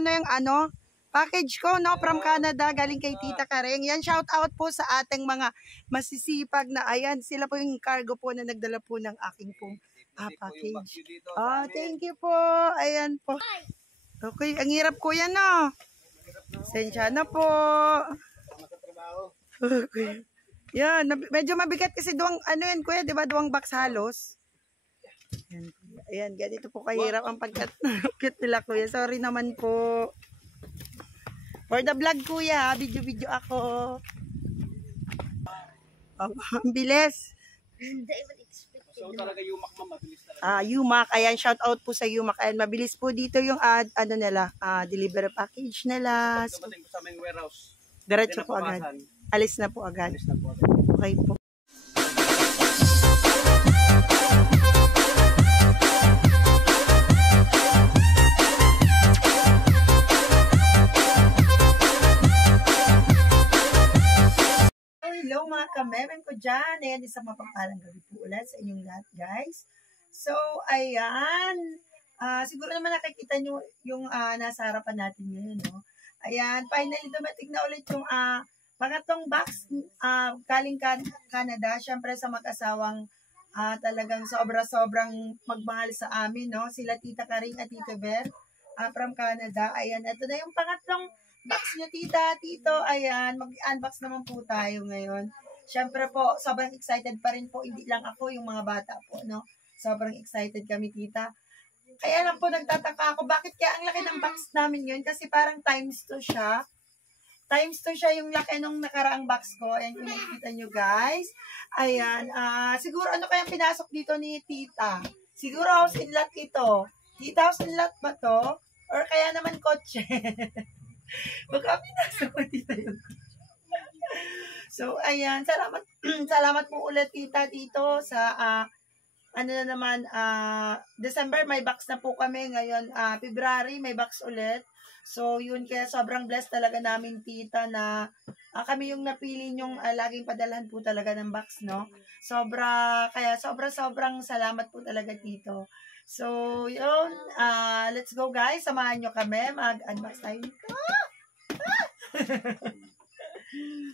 ito na yung ano, package ko, no, from Canada, galing kay Tita Karing. Yan, shout out po sa ating mga masisipag na, ayan, sila po yung cargo po na nagdala po ng aking pong package. Oh, thank you po. Ayan po. Okay, ang hirap ko yan, no. Sensya na po. Okay. Yan, medyo mabigat kasi duwang, ano yan kuya, di ba, duwang box halos. Ayan, ganito po kahirap ang pagkat nila kuya. Sorry naman po. For the vlog kuya, video ako. Oh, ang bilis. So talaga Yumak ma'am, mabilis talaga. Yumak, ayan, shout out po sa Yumak. Ayan, mabilis po dito yung ano nila, delivery package nila. So, dumating po sa aming warehouse. Diretso po agad. Alis na po agad. Alis na po agad. Okay po. Hello mga kamemem ko dyan. Ayan, isang mapagpalang gabi po ulit sa inyong lahat guys. So, ayan. Siguro naman nakikita nyo yung nasa harapan natin ngayon, no? Ayan, finally dumating na ulit yung pangatlong box galing Canada. Siyempre sa mag-asawang talagang sobrang magmahal sa amin, no? Sila Tita Karing at Tita Ber from Canada. Ayan, ito na yung pangatlong box nyo, Tita, Tito. Ayan, mag-unbox naman po tayo ngayon. Siyempre po, sobrang excited pa rin po. Hindi lang ako, yung mga bata po, no? Sobrang excited kami, Tita. Kaya lang po nagtataka ako, bakit kaya ang laki ng box namin yun? Kasi parang times 2 siya. Times 2 siya yung laki nung nakaraang box ko. Ayan, kung nakikita nyo guys. Ayan, siguro ano kayang pinasok dito ni Tita? Siguro house in lot ito. Tita, house in lot ba to? Or kaya naman kotse? Baka pinasok ko Tita yung So, ayan, salamat po ulit Tita dito sa ano na naman, December may box na po kami. Ngayon, February may box ulit. So, yun, kaya sobrang blessed talaga namin, Tita, na kami yung napili nyong laging padalhan po talaga ng box, no? Kaya sobrang salamat po talaga, Tito. So, yun, let's go, guys. Samahan nyo kami. Mag-unbox tayo nito.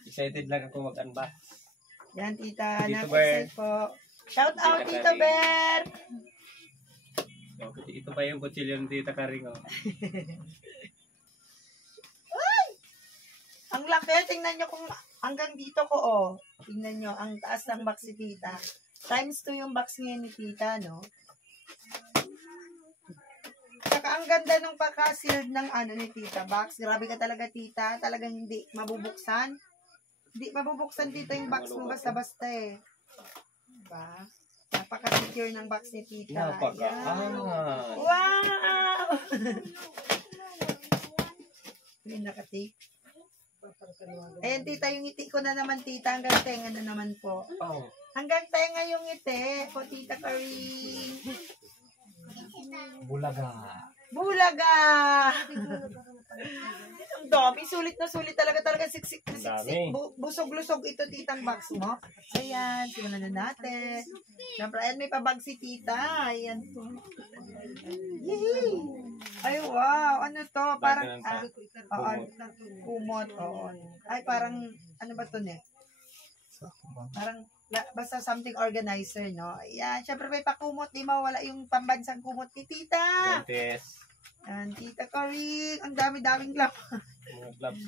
Excited lang ako mag-unbox. Yan, Tita. Excited po. Shout out, Tito Ber! Ito pa yung kutsilyo ng Tita Karing. Uy! Ang laki. Tingnan nyo kung hanggang dito ko, oh. Tingnan nyo, ang taas ng box ni Tita. Times 2 yung box ngayon ni Tita, no? Saka ang ganda nung pagka-sealed ng ano ni Tita box. Grabe ka talaga, Tita. Talagang hindi mabubuksan. Hindi mabubuksan, Tita, yung box mo basta-basta eh. Diba? Napaka-secure ng box ni Tita. Wow! May naka-tape. Ayan, Tita, yung ngiti ko na naman, Tita. Hanggang tenga na naman po. Oh. Hanggang tenga yung ngiti po, Tita Karing. Bulaga. Bulaga! Ang dami. Sulit na sulit talaga siksik na siksik. Busog-lusog ito, Titang box mo. Ayan, simulan na natin. Siyempre, ayan, may pabag si Tita. Ayan po. Yay! Ay, wow. Ano to? Parang, kumot. Oo. Ay, parang, ano ba to, ne? Parang, basta something organizer, no? Ayan, syempre may pakumot, di mawala yung pambansang kumot ni Tita. Yes. Ayan, Tita Karing, ang dami-daming gloves. Mga gloves,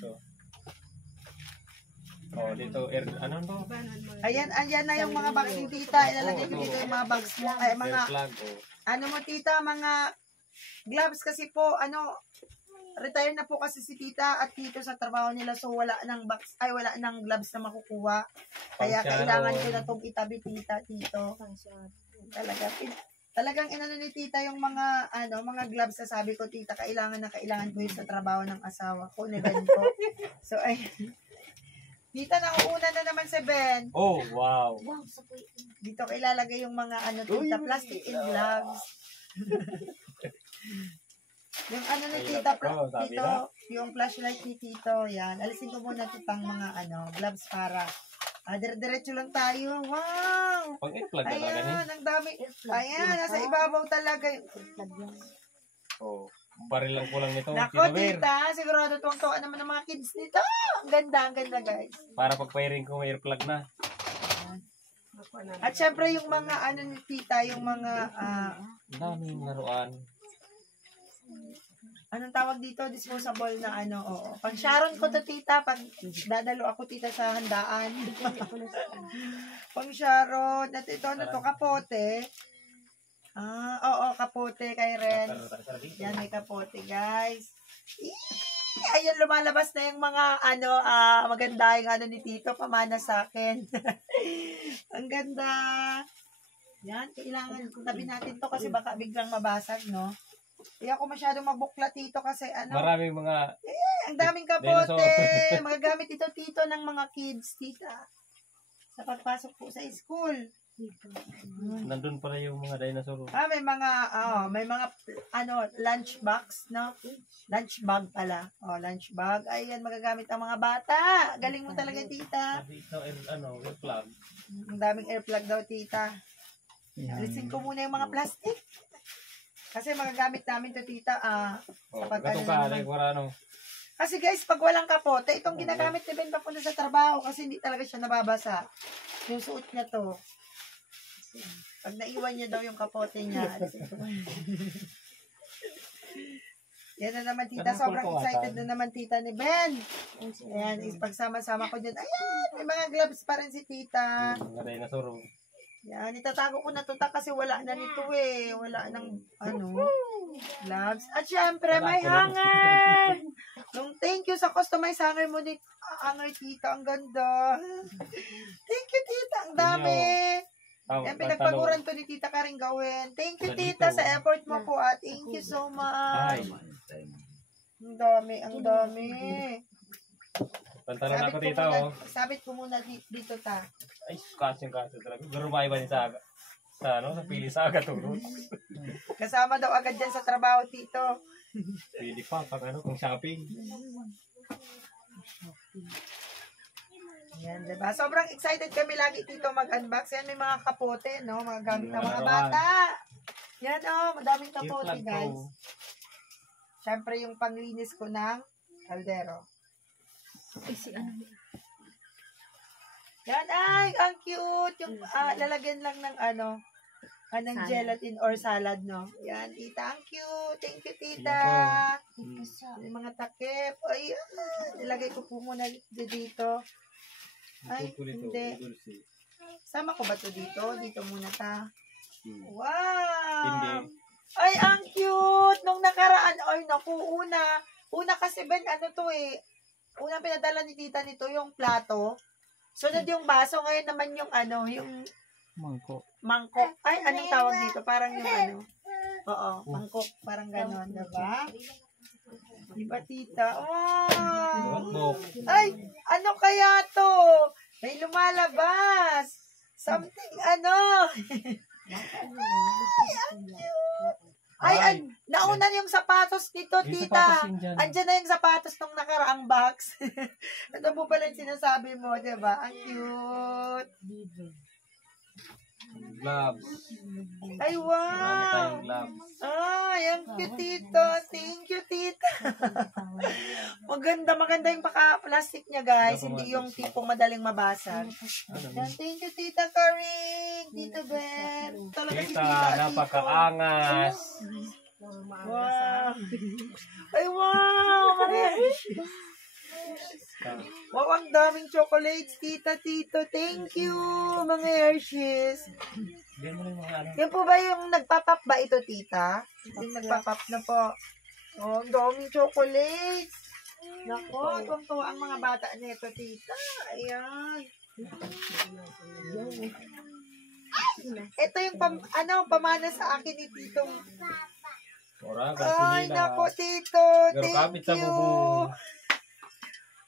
oh, dito, ano to? Ayan na yung mga box ni Tita. Ilalagay ko dito yung mga box mo. Ay, mga, ano mo, Tita, mga gloves kasi po, retire na po kasi si Tita at Tito sa trabaho nila, so wala nang gloves na makukuha. Kaya kailangan ko na itong itabi, Tita, Tito. Talagang inano ni Tita yung mga gloves na sabi ko, Tita, kailangan ko yun sa trabaho ng asawa ko, na ganito. So, ay, Tita, nauuna na naman si Ben. Oh, wow. Dito ko ilalagay yung mga Tita, plastic in gloves. Yung ni Tita, Tito, yung flashlight ni Tito, yan. Alisin ko muna itang mga gloves para dire-diretso lang tayo. Wow! Pang-i-plug na ayan, ang dami. Ayan, nasa ibabaw talaga. Oh. Baril lang kulang nito. Nako, Tito Bear. tita, sigurado tuwang-tuwa naman ng mga kids nito. Ang ganda, guys. Para pag-firing ko, may earplug na. At syempre, yung mga, ano ni tita, yung mga, Daming laruan. anong tawag dito? Disposable na ano, oo. Pag Sharon ko to, tita, pag dadalo ako, tita, sa handaan. Pang Sharon. At ito, ano to, kapote. Oo, kapote kay Ren. Yan, may kapote, guys. Ayun, lumalabas na yung mga, maganda yung ano ni Tito, pamana sa akin. Ang ganda. Yan, kailangan tabi natin to kasi baka biglang mabasag, no? Hindi ako masyadong magbukla, Tito, kasi Maraming mga... ang daming kapote. Magagamit ito, Tito, ng mga kids, tita. Sa pagpasok po sa school. Nandun pala yung mga dinosaur. May mga lunch box, no? Lunch bag pala. Lunch bag. Ayan, magagamit ang mga bata. Galing mo talaga, tita. Earplug. Ang daming airplug daw, tita. Alisin ko muna yung mga plastic. Kasi magagamit namin to, tita. Kasi guys, pag walang kapote, itong ginagamit ni Ben papunta sa trabaho kasi hindi talaga siya nababasa. Yung suot niya to. Pag naiwan niya daw yung kapote niya. Yan na naman, tita. Sobrang excited na naman, tita, ni Ben. Ayan, pagsama-sama ko dyan. Ayan, may mga gloves pa rin si tita. Mga dinosaur. Yan, itatago ko na to kasi wala na nito eh. Wala nang, gloves. At syempre, may hanger. Thank you sa customized hanger mo ni hanger, tita. Ang ganda. Thank you, tita. Ang dami. Yan, pinagpaguran to ni Tita Karing gawin. Thank you, Tita, sa effort mo po. At thank you so much. Ang dami. Pantalon ako, Tita, Sabit ko muna dito, ta. Ay, kasing talaga. Garumay ba din sa pili sa aga turun. Kasama daw agad dyan sa trabaho, Tito. Pili pa, kung shopping. Yan, diba? Sobrang excited kami lagi, Tito, mag-unbox. Yan, may mga kapote, no? Mga gamit ng mga bata. Yan, madaming kapote, guys. Siyempre, yung panglinis ko ng kaldero. Yan, ang cute. Yung lalagyan lang ng ng gelatin or salad, no? Yan, tita, ang cute. Thank you, tita. Yung mga takip. Ayan, nilagay ko po muna dito. Ay, hindi. Sama ko ba to dito? Dito muna ta. Wow! Ay, ang cute! Nung nakaraan, una kasi Ben, unang pinadala ni tita nito yung plato. Sunod yung baso, ngayon naman yung yung mangkok. Ay, anong tawag dito? Parang yung mangkok. Parang ganon, diba? Diba, tita? Oh! Ay, ano kaya to? May lumalabas. Something, Ay, nauna yung sapatos dito, tita. Andiyan na yung sapatos nung nakaraang box. Ito po pala yung sinasabi mo, diba? Ang cute. Gloves. Ay, wow. Ang cute, tita. Thank you, tita. Maganda yung paka-plastic niya, guys. Hindi yung tipong madaling mabasag. Thank you, Tita Karing. Tita Ben. Tita, napakaangas. Wow. Ay, wow. Wow, ang daming chocolates, tita, tito. Thank you, mga Hershey's. Yan po ba yung nagpapap ba ito, tita? Yung nagpapap na po. Oh, ang daming chocolates. Nako, tuwang-tuwa ang mga bata nito, tita. Ayan. Ito yung pamana sa akin ni titong. Ay, nako, tito. Thank you.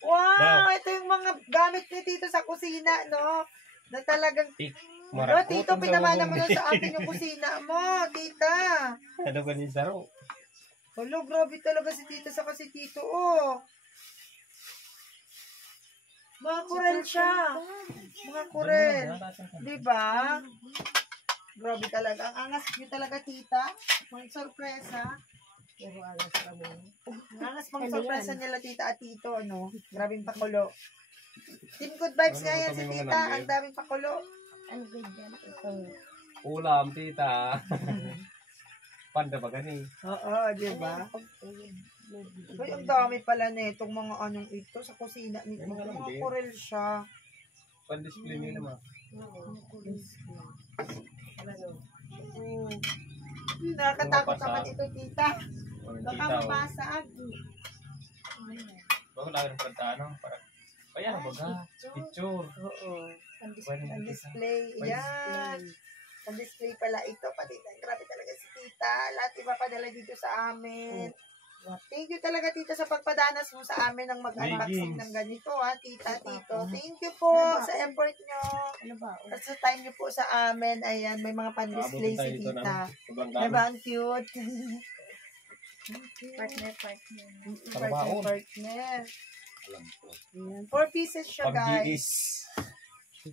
Wow, ito yung mga gamit ni Tito sa kusina, no? Na talagang, Tito, pinamana mo na sa akin yung kusina mo, tita. Ano ba ni Saro? Hello, grabe talaga si Tito sa kasi Tito, Mga kurel siya. Mga kurel. Diba? Grabe talaga. Ang angas niyo talaga, tita. Mga sorpresa. Angas pang sorpresa nila tita at tito, ano? Grabing pakulo. Team Good Vibes nga yan si tita. Ang daming pakulo. Ano good yan? Itong Ulam, tita. Panda ba gani? Oo, di ba? Uy, ang dami pala na itong mga anong ito sa kusina nito. Mga korel siya. Pan-display nila ma. Nakakatakot naman ito, tita. Walang Baka tita, oh. mabasag. Bago lagi ng planta, ano? Parang, kaya na baga. Picture. Oo. Pwede Ang mo tita. display. Yan. Ang display pala ito. Pati, grabe talaga si tita. Lahat iba padala dito sa amin. Thank you talaga, tita, sa pagpadanas mo sa amin ng mag-unboxing ng ganito, ha, tita, tito. Thank you po sa effort nyo. ano ba? At sa time nyo po sa amin. Ayan, may mga pan-display si tita. Sobrang Diba, dami. ang cute? Partner. Partner. Alam ko. Ayan. 4 pieces siya, guys. Pag-giis.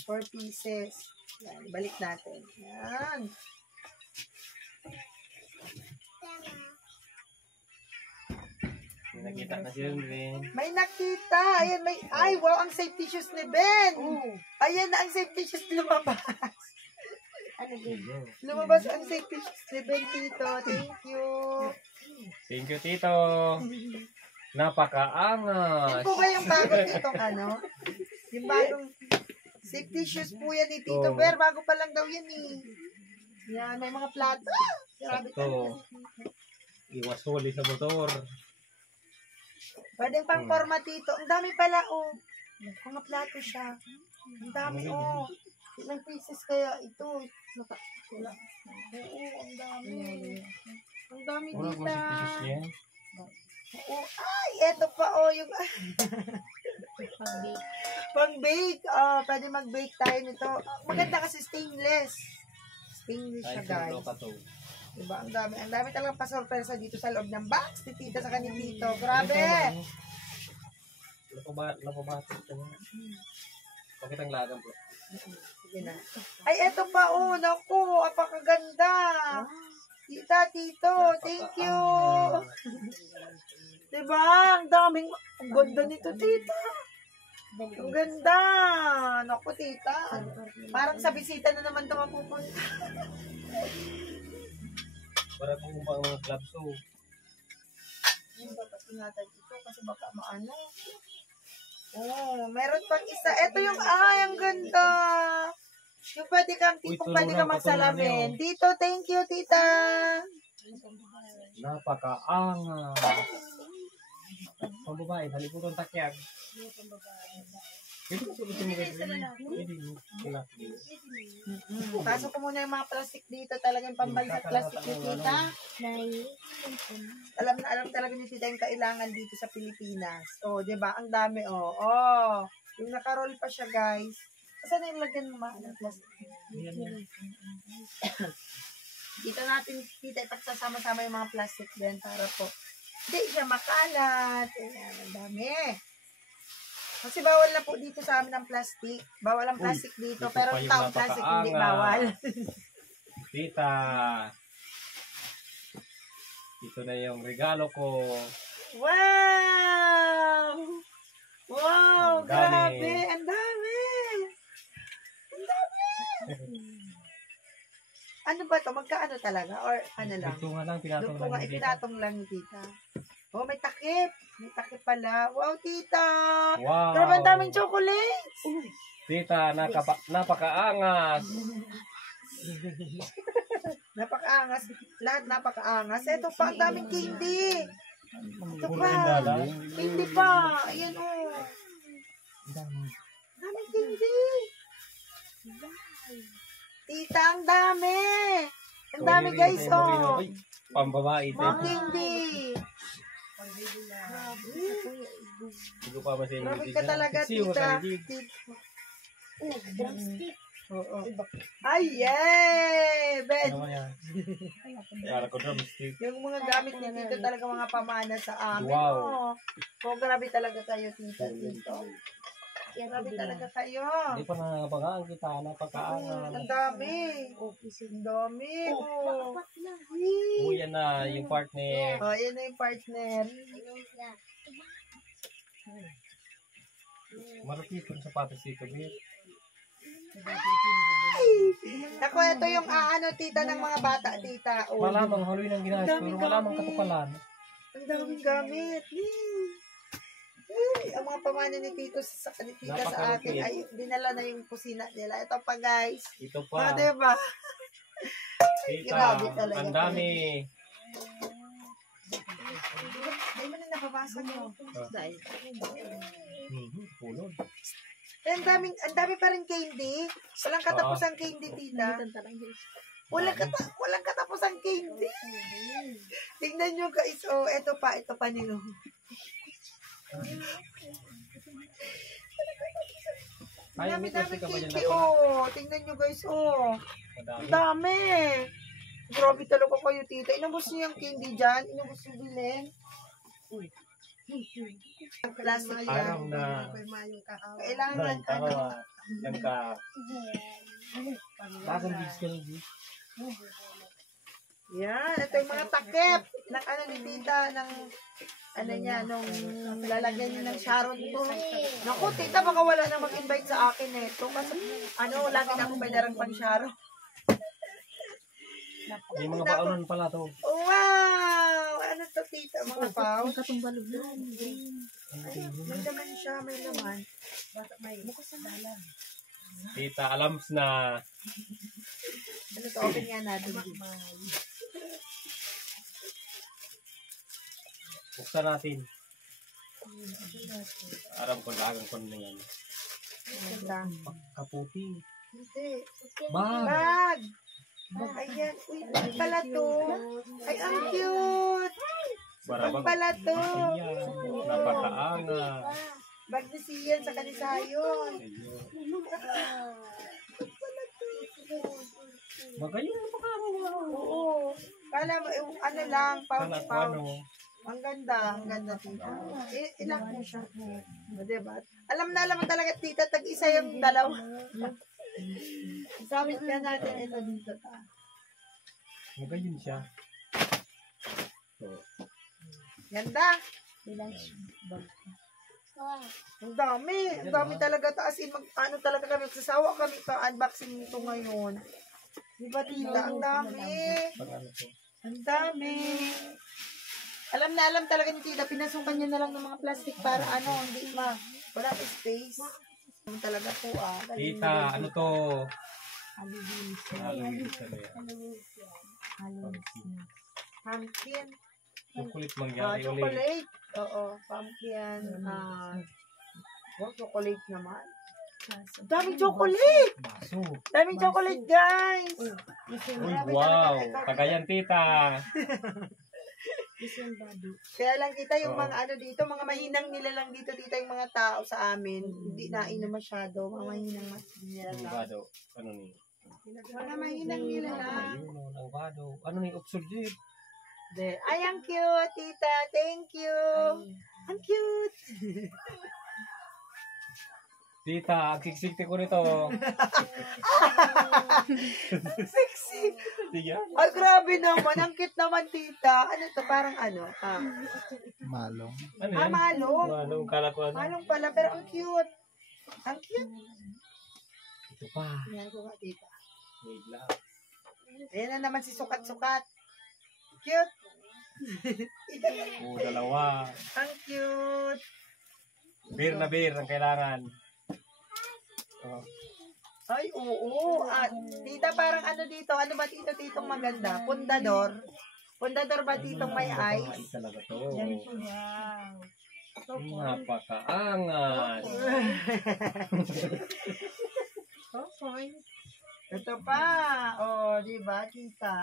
4 pieces. Yan, balik natin. Yan. May nakita na siya rin. May nakita. Ayan, may, ay, wow, ang safety shoes ni Ben. Ayan na ang safety shoes lumabas. Ano good? Lumabas ang safety shoes ni Ben, tito. Thank you. Thank you, Tito. Yan Napakaangas. po ba yung bagong titong ano? Yung bagong safety shoes po yan ni Tito Oh. Bear. Bago pa lang daw yan eh. Yan, may mga plato. Grabe Sakto. talaga. Iwas huli sa motor. Pwedeng pang forma, Tito. Ang dami pala, oh. Mga plato siya. Ang dami, oh. Ilang pieces kaya ito? Wala. Oo, ang dami. Ang dami, Wala kung tita. si tissues niya. Oo. Ay, eto pa, oh. Yung Pag-bake. pang-bake. Oh, pwede mag-bake tayo nito. Maganda kasi stainless. Stainless siya, Ay, guys. ka to. Diba? Ang dami talagang pasorpresa dito sa loob ng box ni tita sa kanin dito. Grabe! Napabatik ka na. Bakit ang lagang po? Sige na. Ay, eto pa, oh. Naku, apakaganda. Tita, tito, thank you. Diba? Ang daming, ang ganda nito, tita. Ang ganda. Naku, tita. Parang sa bisita na naman ito mapupunta. Para kung bang mga club so. Dapat ingatan ito kasi baka maano. Oh, meron pang isa. Ito yung, ang ganda. Yung pwede kang, tipong pwede kang magsalamin. Dito, thank you, tita. Napakaangas. Pang babae, halikutan takyag. Pwede ko sulutin mo kayo. Pwede mo. Pasok ko muna yung mga plastic dito. Talagang pambalsat plastic ni tita. Alam na alam talaga ni tita yung kailangan dito sa Pilipinas. Oh, di ba? Ang dami, oh. Oh, yung nakaroll pa siya, guys. Saan na ilagyan mo mga plastic? Dito natin, tita, ipagsasama-sama yung mga plastic din para po hindi siya makalat. Ayan, ang dami. Kasi bawal na po dito sa amin ang plastic. Bawal ang plastic dito. dito Pero pa yung taong plastic hindi napakaangas. bawal. Tita. Ito na yung regalo ko. Wow! Wow! Ang dami. Grabe! Ang dami! Ang dami! Ano ba to? Magkaano talaga? Or ano lang? Ito nga lang, pinatong Lupo lang nga, yung tita. ipinatong lang ni tita. Oh, may takip. May takip pala. Wow, tita! Wow. Grabe, ang daming chocolates! Tita, napakaangas. Napakaangas. Lahat napakaangas. Ito pa, ang daming candy. Ito pa. Candy pa. Ayan, oh. Daming candy. Tita, ang dami. Ang dami, guys, oh. Pambabae. Mga candy. Hindi ko pa masin. Grabe ka talaga, tita. Drumstick. Oo. Ay, yay! Ben, Ano yan? Para ko drumstick. yung mga gamit ni Tito talaga mga pamana sa amin. Wow. Oh. Oh, grabe talaga kayo, Tita, dito. Grabe talaga kayo. Hindi pa nangangabagaan kita, napakaangal. Ang dami. Ang dami. Oh. Oh, yan na, yung partner. Oh, yan na yung partner. Marupit yung sapatos dito, Bit. Ako, ito yung tita ng mga bata, tita. Oh. Malamang Halloween ang ginahas, Ang daming pero malamang gamit. katupalan. Ang daming gamit. Ang mga pamana ni Tito ni tita sa akin Napakarupit. ay dinala na yung kusina nila. Ito pa, guys. Ito Ah, pa, diba? tita, Grabe talaga. ang dami. Hindi mo na nababasa mo. Pulod. Ang dami pa rin candy. Walang katapos ang candy, tita. Walang katapos ang candy. Tingnan nyo, guys. Oh, ito pa nilo. Ay, Dami may kasi ka ba dyan candy, na oh. Tingnan nyo, guys, oh. Ang dami. Grabe talaga kayo, tita. Inubos niyo yung candy dyan. Inubos niyo bilhin. Ang plastic yan. Parang na, Kailangan, tarawa, yan ka. Bakit gusto niyo? Yan, ito yung mga takip ng ni tita, ng nung lalagyan niyo ng Sharon to. Naku, tita, baka wala na mag-invite sa akin ito. Kasi, lagi na akong bayaran pang Sharon. May mga baonan pala to. Wow! Ano to, tita? Mga pao? Katumbalog na. May laman siya, may laman. Bukas ang dalang. Tita, alams na. Ano to, open nga natin. Buksan natin. Aram ko, lagang ko na yan. Ganda. Kaputi. Hindi. Bag! Bag! Ayan. Uy, bag pala to. Ay, ang cute! Bag Barabag. pala to. Ayan. Napakaanga. Bag ni Sian sa Kanisayon. Ayun. Magayon na pa Oo. Kala mo, lang, pouch. ano. Ang ganda tita. Ilang po siya. O, diba? Alam mo talaga, tita, tag-isa yung dalawa. Sabit ka natin ito dito ta. Magayon siya. Ganda. Ang dami talaga ta. As in, talaga kami, magsasawa kami pa unboxing nito ngayon. Diba tita? Ang dami. Pag ano to. Ang dami. Alam talaga ni tita, pinasukan niya na lang ng mga plastic para hindi wala space. Ano talaga po Tita, ano to? Halloween sa Pumpkin. Chocolate mangyari ulit. Chocolate. Oo, pumpkin. Chocolate naman. Daming chocolate! Baso. Daming chocolate, guys! Uy, wow. Tagayan, tita. Kaya lang tita, yung mga dito, mga mahinang nila lang dito, tita, yung mga tao sa amin, hindi nainom masyado, mga mahinang nila Ang lang. bado. Ano ni? Mga mahinang nila lang. Ayun, ang bado. Ano ni? Obsolete. Ay, ang cute, tita. Thank you. Ang cute. Tita, ang siksik ko nito. Sexy. Tiga. Ay, grabe naman. Ang cute naman, tita. Ano to? Parang Malong. Ano yan? malong. Malong, kala ko ano. Malong pala, pero ang cute. Ang cute. Ito pa. Yan ko nga, tita. Wait lang. Ayan na naman si Sukat-Sukat. Cute. Oo, dalawa. Ang cute. Beer na beer ang kailangan. Oh. Ay, oo. Tita, parang dito? Ano ba dito, titong maganda? Pundador. Pundador ba ditong may Ay, ice? talaga to. Wow. Napakaangas. Okay. Ito pa. Di ba, tita?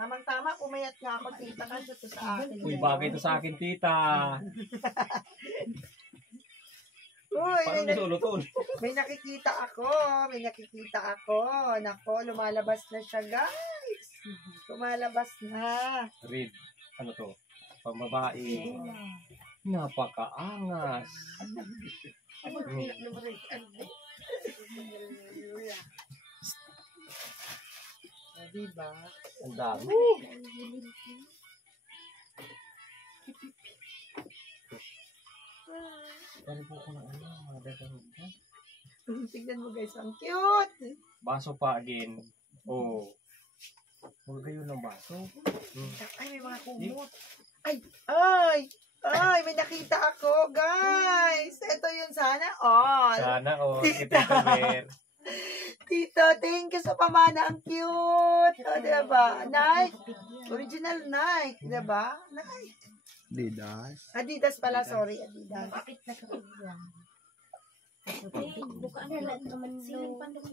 Tamang-tama, umayat nga ako, tita, kasi ito sa akin. Uy, bagay ito sa akin, tita. Uy, Parang nilulutol. may nakikita ako. Nako, lumalabas na siya, guys. Lumalabas na. Read. Ano to? Pambabae. Napakaangas. Diba? Ang dami. Pari po ko ng ano, mga dadamog na. Tignan mo guys, ang cute! Baso pa again. Oh. Huwag kayo ng baso. Ay, may mga kumot. Ay, may nakita ako, guys. Ito yun sana all. Sana o. Kita ka, Ber. Tito, thank you sa pamana. Ang cute. O, diba? Nike. Original Nike. Diba? Nike. Didas. Adidas pala, sorry. Adidas. Bakit nakakailan? Buka na lang naman silang pandong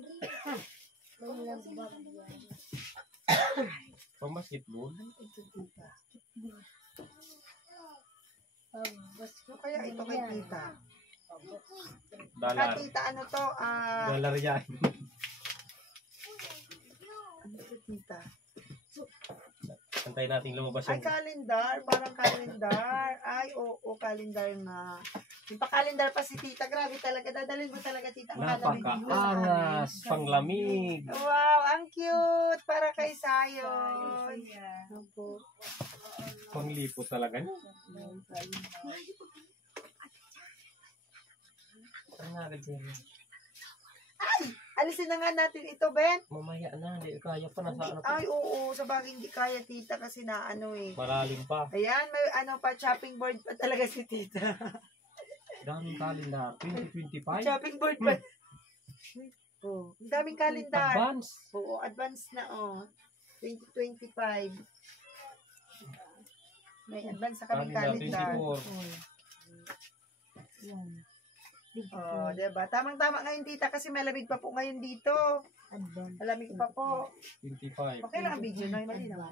Pang basketball. Ito, tita. Basko Kaya ito kay tita. Dalar. Tita, ano to? Dalar yan. Ano to, tita? Antayin natin lumabas Ay, yung... calendar. Parang calendar. Ay, oo, calendar na. Yung pa-calendar pa si tita. Grabe talaga. Dadalhin mo talaga, tita. Ang dadalhin mo sa amin. Napakaangas. Panglamig. Wow, ang cute. Para kay Sayon. Opo. Panglipo talaga. Ang agad yan. Alisin na nga natin ito, Ben. Mamaya na. Hindi kaya pa. Nasa ano pa. Ay, oo. Sa bagay hindi kaya, tita, kasi na ano eh. Malalim pa. Ayan, may ano pa, chopping board pa talaga si tita. Daming kalendar. 2025. Chopping board pa. Oh, ang daming kalendar. Advance. Oo, advance na, oh. 2025. May advance sa kaming Calendar, calendar. 24. Yan. Oh, diba? Tamang-tama ngayon, tita, kasi malamig pa po ngayon dito. advance. Malamig pa po. 25. Okay lang ang video na, malinaw.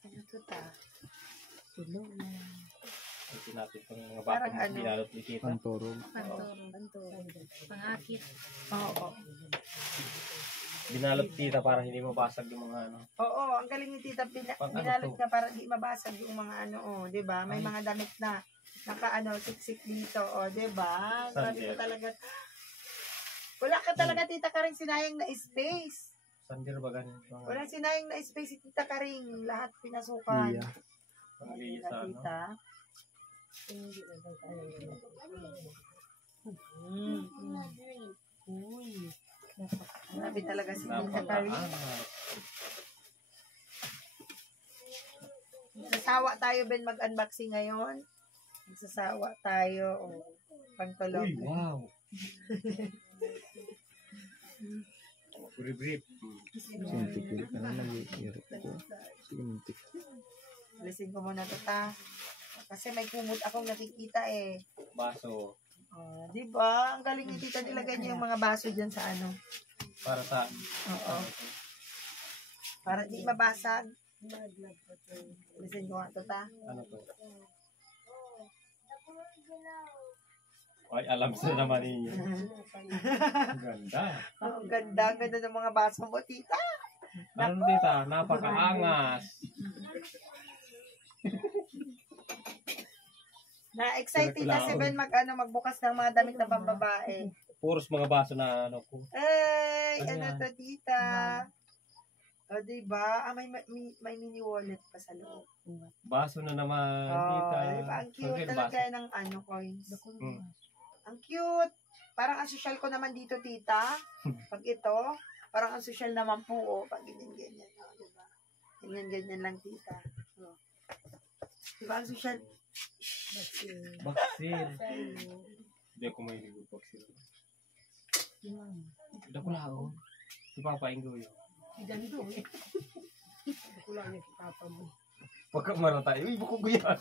Ano to ta? Tulong na. Ito natin itong mga Parang batang ano? binalot ni Tita. Panturog. Pangakit. Oo. Binalot Tita para hindi mabasag yung mga ano. Oo, ang galing ni tita. Pang ano Binalot to? na para di mabasag yung mga ano, oh, 'di ba? May mga damit na naka siksik dito, oh, 'di ba? Grabe Sandal. ko talaga. Wala ka talaga, tita Karing, sinayang na space. Sandir ba ganun? Mga Walang sinayang na space si tita Karing. Lahat pinasukan. Iya. pangliya sa ano. Tita. Uy. Grabe talaga si tita Karing. Napakaangas. Magsasawa tayo, Ben, mag-unboxing ngayon. Magsasawa tayo. Oh, pangtulog. Uy, wow. Brief. Sintikil ka na nag-iirip ko. Sintik. Alisin ko muna to, ta. Kasi may kumot akong nakikita eh. Baso. Oh, di ba? Ang galing ni tita, nilagay niya yung mga baso dyan sa ano. Para sa... Oo. Para di mabasag. Alisin ko nga to, ta. Ano to? Ay, alam sa naman ninyo. Ang ganda. Ang ganda, ang ganda ng mga baso mo, tita. Ano Tita? Napakaangas. Na-excited na si Ben magbukas ng mga damit na pambabae. Puros mga baso na ano ko. Ay, Ano ano yan? to, tita? O, diba? May mini wallet pa sa loob. Baso na naman, Oh, Tita. diba? Ang cute Bakit talaga baso? ng coins. Hmm. Ang cute. Parang ang social ko naman dito, tita. Pag ito, parang ang social naman po, oh. Pag ganyan-ganyan, oh, diba? Ganyan-ganyan lang, tita. Oh. Diba ang social? Baksil. Hindi ako may hilig baksil. Hindi ko lang ako. Ipapainggo yun. Ganito, eh. Kulang yung papa mo. Pagka maratay, uy, buko ko yan.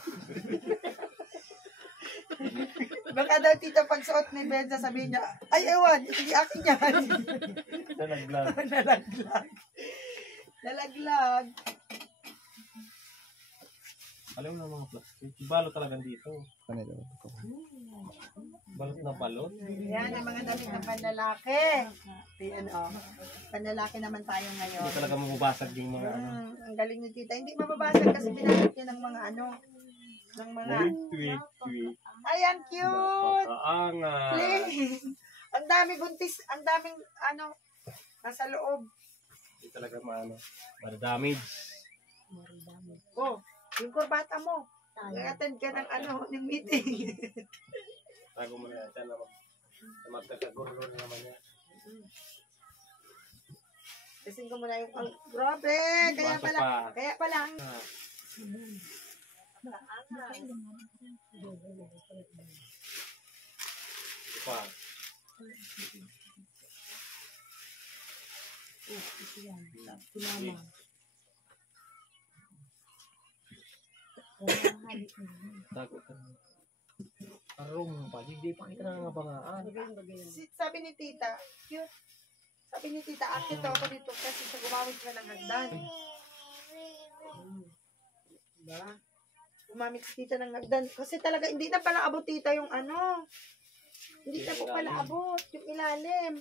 Baka daw, tita, pag suot ni Ben, sasabihin niya, ay, ewan, hindi akin yan. Nalaglag. Nalaglag. Nalaglag. Alam mo na mga plastic. Ibalo talaga dito. Kanila. Balot na balot. Yan, ang mga damit ng panlalaki. Ayan, oh. Panlalaki naman tayo ngayon. Hindi talaga mabubasag yung mga ano. Ang galing ni tita. Hindi mababasag kasi pinamit niya ng mga ano. Ng mga... Tweet. Ay, ang cute! Napakaangas. Please. Ang dami buntis. Ang daming ano. Nasa loob. Hindi talaga madadamage. Oh, yung kurbata mo. Nag-attend ka ng ano, ng meeting. Tago mo na yan na magkakagurlo naman yan. Kasing ko muna yung, grabe, kaya pala, Pa. Tago ka na. Arong pa, hindi pa kita nangangabangaan. sabi ni tita, cute. Sabi ni tita, akit ako dito kasi sa gumamit ka ng hagdan. Diba? Gumamit si tita ng hagdan. Kasi talaga, hindi na pala abot tita yung ano. Hindi na po pala abot yung ilalim.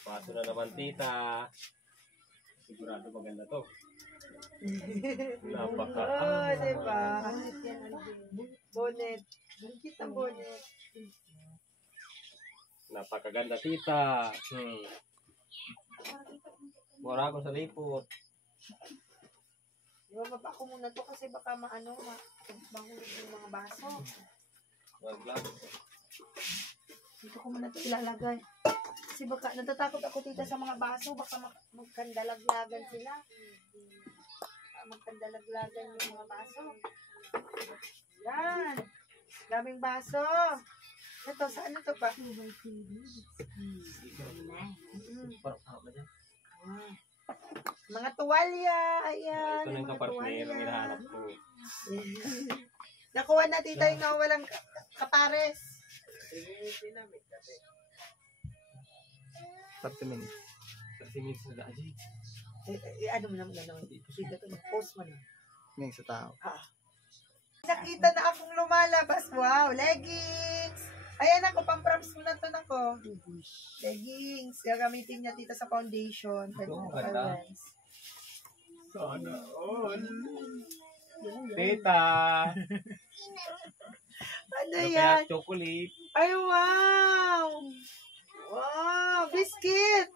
Paso na naman tita. Sigurado maganda to. Napaka. Oh, diba? Bonnet. Cute ang bonnet. Napakaganda tita. Mura ko sa lipot. Ibababa ko muna to kasi baka mahulog yung mga baso. Wag. Dito ko muna to ilalagay. Kasi baka natatakot ako tita sa mga baso. Baka magkandalaglagan sila. Magkandalaglagan yung mga baso. Yan. Daming baso. Ito, saan ito pa? Mga tuwalya. Ayan. Ito na yung kapartner ang hinahanap ko. Nakuha na tita yung walang kapares. 30 minutes. 30 minutes na daan. Ano mo naman dito to. Post mo na. Ngayon sa tao. Nakita na akong lumalabas. Wow, leggings. Ayan ako, pang-props mo na to nako. Leggings. Gagamitin niya tita sa foundation. Oo, ganda. Sana all. Tita. Ano Ano yan? kaya chocolate? Ay, wow! Wow! Biscuit!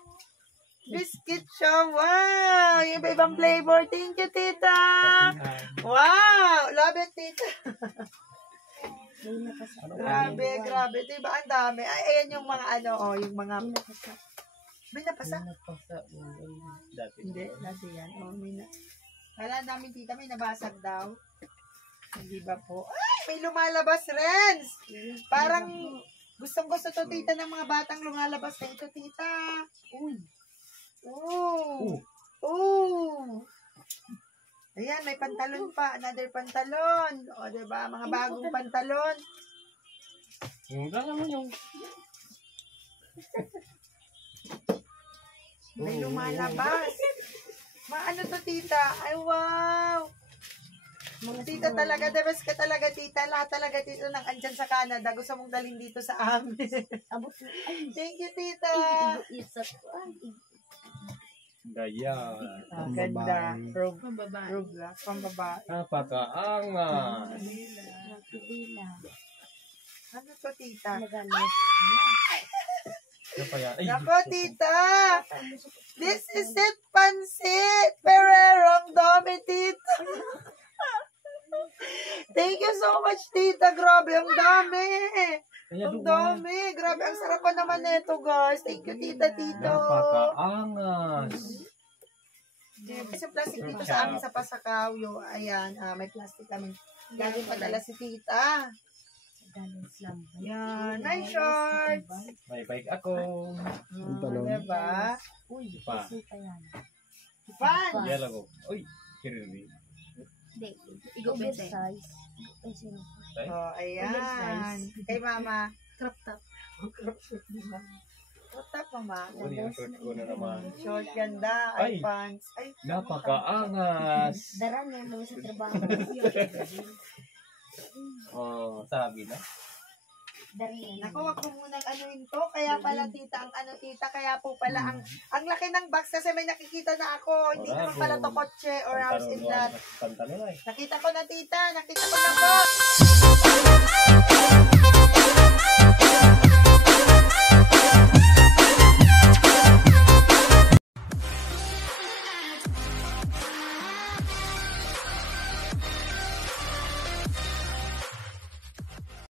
Biscuit siya. Wow! Yung iba-ibang flavor. Thank you, tita! Wow! Love it, tita. Grabe, grabe. Diba, ang dami. Ay, ayan yung mga yung mga... May napasa? Dati. Hindi, dati yan. Kala namin, tita, may nabasag daw. Hindi ba po? Ay, may lumalabas, Renz! Parang gustong-gusto to, tita, ng mga batang lumalabas na ito, tita. Uy. Oh. Ayan, may pantalon pa. Another pantalon. O, diba? Mga bagong pantalon. Yung naman yung... May lumalabas. Ano to, tita? Ay, wow. Tita talaga, the best ka talaga, tita. Lahat talaga, tita, nang andyan sa Canada. Gusto mong dalhin dito sa amin. Thank you, tita. Gaya. Ang ganda. Robe Pambabae. black. Pambabae. Napakaangas. Ano to, tita? Ano pa yan? Ay, Nako, tita. This is it, pansit. Ferrero. Ang dami, tita. Thank you so much, tita. Grabe, ang dami. Ang dami. Grabe, ang sarap pa naman nito, guys. Thank you, tita, tito. Napakaangas. Kasi plastic dito sa amin sa Pasakaw. Ayan, may plastic kami. Laging padala si tita. Ayan, nice shorts. May bike ako. talon. Diba? Pa. Fun. Yala ko. Uy, kirili. Oversize. Oh, ayan. Kay mama. Crop top. Crop top, mama. Uli ang short ko na naman. Short, ganda. Ay. Ay, pants. Ay, Napakaangas. Dara na naman sa trabaho. Oh, sabi na. Dari na. Ako, wag ko munang anuin to. Kaya pala, tita, ang ano, tita, kaya po pala, ang laki ng box kasi may nakikita na ako. Hindi naman pala to kotse or house in lot. Pantalon ay. Nakita ko na, tita. Nakita ko na po.